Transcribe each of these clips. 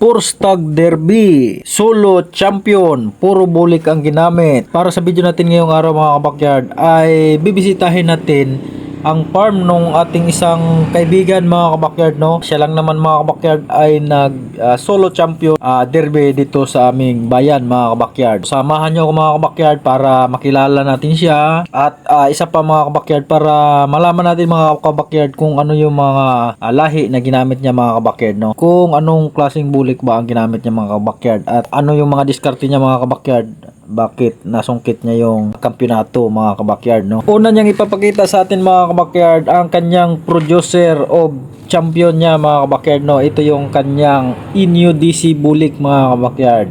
Purstag Derby, solo champion, puro bulik ang ginamit. Para sa video natin ngayong araw mga kabakyard ay bibisitahin natin ang farm nung ating isang kaibigan mga kabakyard, no. Siya lang naman mga kabakyard ay nag solo champion derby dito sa aming bayan mga kabakyard. Samahan nyo ako mga kabakyard para makilala natin siya at isa pa mga kabakyard para malaman natin mga kabakyard kung ano yung mga lahi na ginamit niya mga kabakyard, no. Kung anong klaseng bulik ba ang ginamit niya mga kabakyard at ano yung mga diskarte niya mga kabakyard, bakit nasungkit niya yung kampyonato mga kabakyard, no. Una niyang ipapakita sa atin mga kabakyard ang kanyang producer of champion niya mga kabakyard, no. Ito yung kanyang Inyo DC bulik mga kabakyard.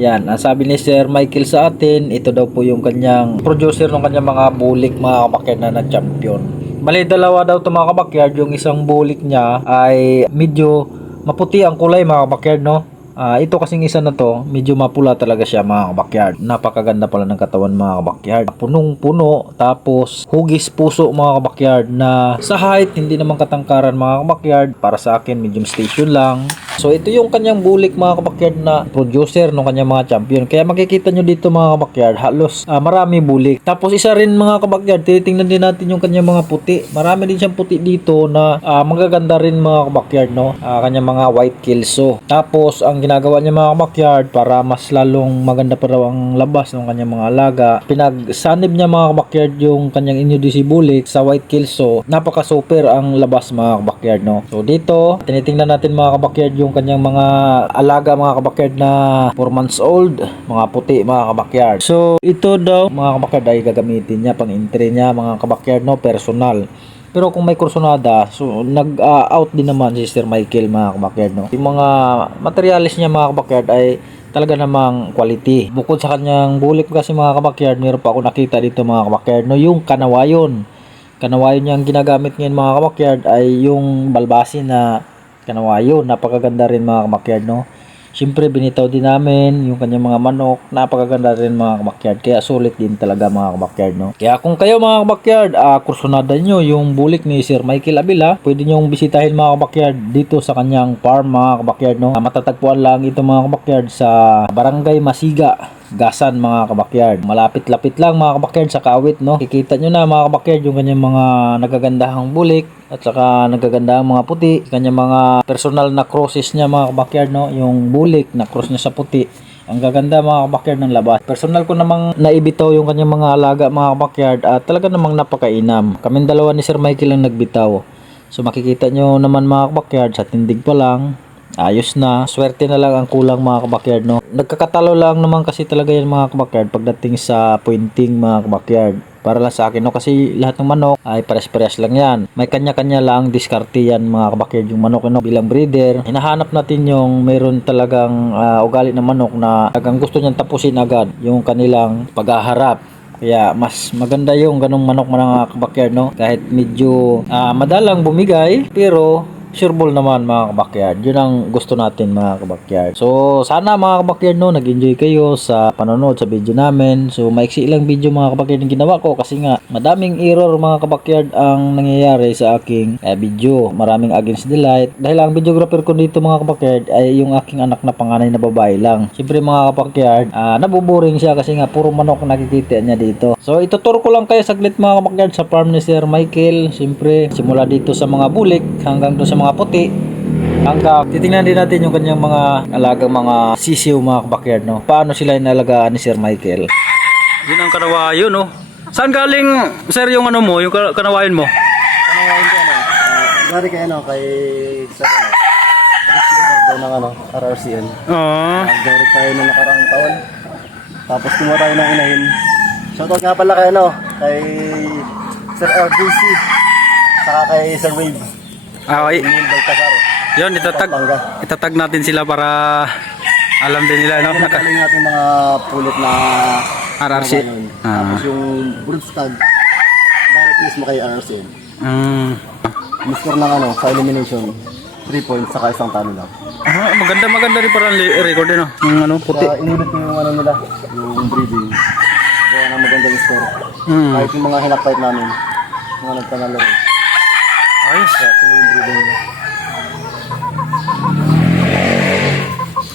Yan, ang sabi ni Sir Michael sa atin, ito daw po yung kanyang producer ng kanyang mga bulik mga kabakyard na nag-champion. Bali dalawa daw to mga kabakyard, yung isang bulik niya ay medyo maputi ang kulay mga kabakyard, no. Ito kasing isa na to, medyo mapula talaga siya mga kabakyard. Napakaganda pala ng katawan mga kabakyard. Punong-puno, tapos hugis puso mga kabakyard na sa height hindi naman katangkaran mga kabakyard. Para sa akin medium station lang. So ito yung kanyang bulik mga kabakyard na producer ng kanyang mga champion. Kaya makikita nyo dito mga kabakyard, halos marami bulik. Tapos isa rin mga kabakyard, tinitingnan din natin yung kanyang mga puti. Marami din siyang puti dito na magaganda rin mga kabakyard, no. Kanyang mga white kilso. Tapos ang ginagawa niya mga kabakyard para mas lalong maganda pa raw ang labas ng kanyang mga alaga, pinagsanib niya mga kabakyard yung kanyang Inyo DC bulik sa white kilso. Napaka super ang labas mga kabakyard, no. So dito tinitingnan natin mga kabakyard yung kanyang mga alaga mga kabakyard na 4 months old, mga puti mga kabakyard. So ito daw mga kabakyard ay gagamitin niya pang entry niya mga kabakyard, no, personal. Pero kung may kursonada, so nag-out din naman si Sir Michael mga kabakyard, no. Yung mga materialis niya mga kabakyard ay talaga namang quality. Bukod sa kanyang bulik kasi mga kabakyard, meron pa ako nakita dito mga kabakyard, no, yung kanawayon. Kanawayon niyang ginagamit ngayon mga kabakyard ay yung balbasi na kanawayon. Napakaganda rin mga kabakyard, no. Siyempre binitaw din namin yung kanyang mga manok, napakaganda rin mga kabakyard, kaya sulit din talaga mga kabakyard, no. Kaya kung kayo mga kabakyard, kursunada nyo yung bulik ni Sir Michael Abila, pwede nyo bisitahin mga kabakyard dito sa kanyang farm mga kabakyard, no. Matatagpuan lang ito mga kabakyard sa Barangay Masiga, Gasan mga kabakyard. Malapit-lapit lang mga kabakyard sa Kawit, no. Kikita nyo na mga kabakyard yung kanyang mga nagagandahang bulik at saka nagagandahang mga puti, kanyang mga personal na crosses niya mga kabakyard, no. Yung bulik na cross niya sa puti, ang gaganda mga kabakyard ng labas. Personal ko namang naibitaw yung kanyang mga alaga mga kabakyard at talaga namang napakainam. Kaming dalawa ni Sir Michael ang nagbitaw. So makikita nyo naman mga kabakyard, sa tindig pa lang ayos na. Swerte na lang ang kulang mga kabakyard, no. Nagkakatalo lang naman kasi talaga yan mga kabakyard pagdating sa pointing mga kabakyard. Para lang sa akin, no, kasi lahat ng manok ay pares-pares lang yan. May kanya-kanya lang diskarte yan mga kabakyard yung manok, no. Bilang breeder, hinahanap natin yung meron talagang ugali ng manok na talagang gusto niyang tapusin agad yung kanilang paghaharap. Kaya mas maganda yung ganong manok mga kabakyard, no. Kahit medyo madalang bumigay, pero sureball naman mga kabakyard. Yun ang gusto natin mga kabakyard. So sana mga kabakyard, no, nag-enjoy kayo sa panonood sa video namin. So maiksi lang video mga kabakyard yung ginawa ko kasi nga madaming error mga kabakyard ang nangyayari sa aking video. Maraming against the light. Dahil ang videographer ko dito mga kabakyard ay yung aking anak na panganay na babae lang. Siyempre mga kabakyard, nabuboring siya kasi nga puro manok nakikita niya dito. So ituturo ko lang kayo saglit mga kabakyard sa farm ni Sir Michael. Siyempre simula dito sa mga bulik hanggang doon sa mga puti, hanggang titingnan din natin yung kanyang mga alagang mga sisiw mga kabakyard, no. Paano sila inalagaan ni Sir Michael. Yun ang kanawayon, no. Saan galing sir yung ano mo, yung kanawayon mo? Kanawayon ko gari kay sa daw ng RRCN. Gari tayo nung nakaraang taon. Tapos kumuha tayo ng inahin. Shoutout nga pala kay Sir RDC saka kay Sir Wave. Okay. Yun, itatag natin sila para alam din nila, no? Nakaling natin mga pulot na RRC. Tapos yung broodstag direct mismo kay RRCN. Mister ng sa elimination 3 points saka isang talo lang. Maganda rin parang record din, no? Yung puti. Inulit ko yung nila, yung breeding. Kaya na magandang score. Kahit yung mga hinakpight namin, mga nagpanalo rin. Ayos. Kaya tuloy yung breeding nila.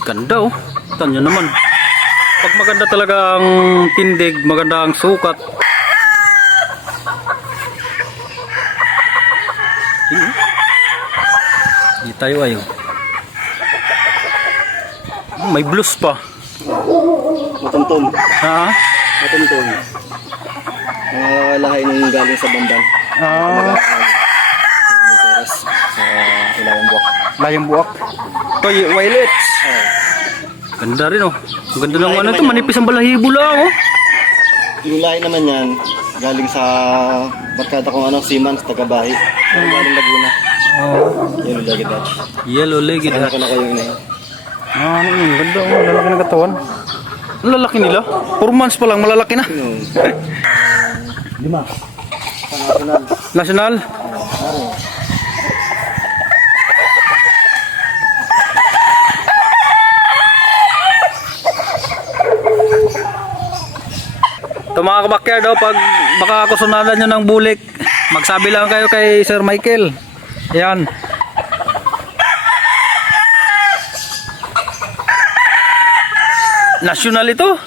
Ganda oh. Tanyo naman. Pag maganda talaga ang tindig, maganda ang sukat. Hindi tayo ayaw. May blues pa. Matuntun. Ha? Matuntun. Mga lahay nung galing sa Bamban. Ah. Teras sa Ilayang Buwak. Layang buwak. Ito, violets. Ganda rin oh. Ang ganda ng ano ito, manipis ang balahibo lang oh. Yung lahi naman yan, galing sa barkada kong Siemens, taga-Bahi. Galing Laguna. Yellow Legged Dutch. Yellow legged. Ano ko na kayo yun eh. Ah, ano yun? Ganda oh. Lalaki ng katawan. Ang lalaki nila. 4 months pa lang, malalaki na. 5. Sa national. National. Ito mga kabakyard daw, pag baka kusunadan nyo ng bulik, magsabi lang kayo kay Sir Michael. Yan. National ito.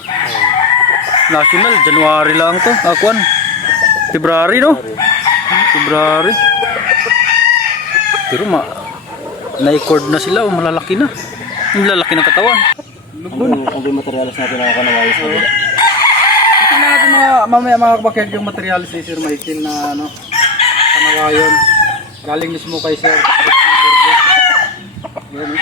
National, January lang to. Akuan. February no? February. Pero na-record na sila, malalaki na. Ang lalaki ng katawan. Ang materialis natin nakakanawalis sa bila. Tingnan natin mamaya mga kabakyard yung materialis ni Sir Michael na ano, kanawayon. Galing mismo kay Sir. Yan eh.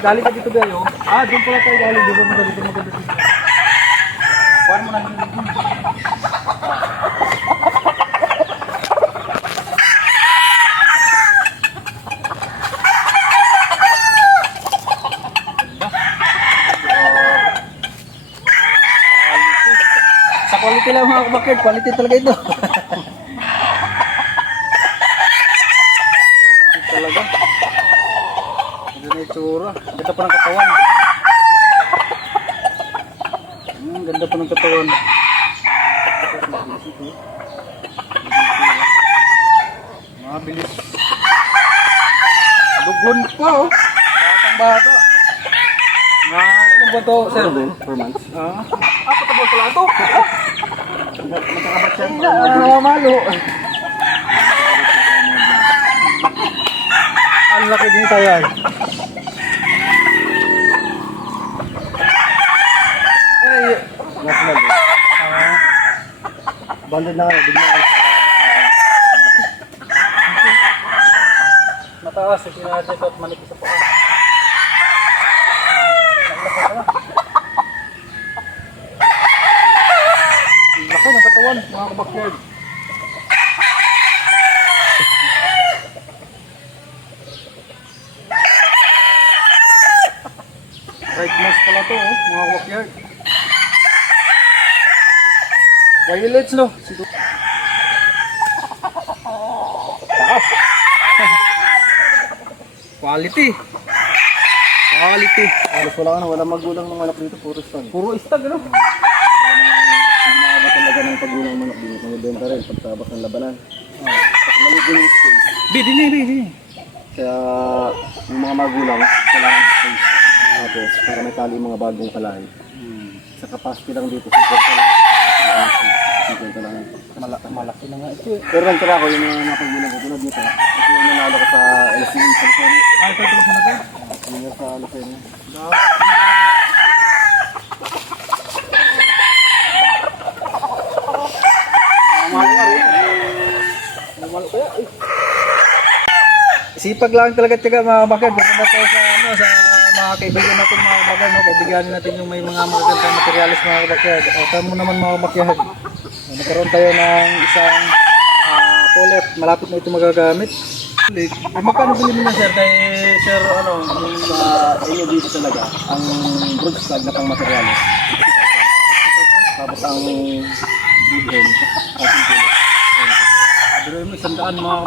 Galing ka dito gayo. Ah, doon pala tayo galing. Di ba maganda dito maganda dito? Kuhaan mo na dito. Sa quality lang mga kabakyard. Quality talaga ito. Quality talaga. Ganda na itsura. Ganda pa ng katawan. Ganda pa ng katawan. Mabilis. Dugon pa oh. Batang bata. Ilan ba ito, sir? 4 months. Patabo pala ito. Magkakabat siya. Namamalo. Ang laki din tayo yan. National. Banded na kami. Bigla ka Mataas, hindi natin ito at manipis sa paa. Ang laki ng katawan, mga kabakyard. Right nose pala to, oh, mga kabakyard. Violets, no? Quality. Quality. Halos wala magulang ng manok dito, puro stag. Puro istag, ano? Hindi talaga ng pagulang manok dito. Nangibenta rin pagtabas ng labanan. Kasi maliit din yung space. Bidi. Kaya yung mga magulang, kailangan space. Tapos para may tali yung mga bagong kalahin. Sa capacity lang dito, 50 lang. 50 lang. Malaki na nga ito eh. Pero nagtira ko yung mga napagulang ko tulad nito. Kasi yung nanalo ko sa LCU sa Luzon. Ito na tayo. Yung sa Luzon. Sipag lang talaga tiyaga mga bakad. Pupunta tayo sa sa mga kaibigan natin mga bakad, no? Kaibiganin natin yung may mga magagandang materialis mga bakad. Ito mo naman mga bakad. Nagkaroon tayo ng isang polet. Malapit na ito magagamit. Magkano bilhin mo na sir kay sir Sa inyo dito talaga, ang broodstag na pang materialis. Tapos ang big hen, 14 kilos. Pero yung 100 mga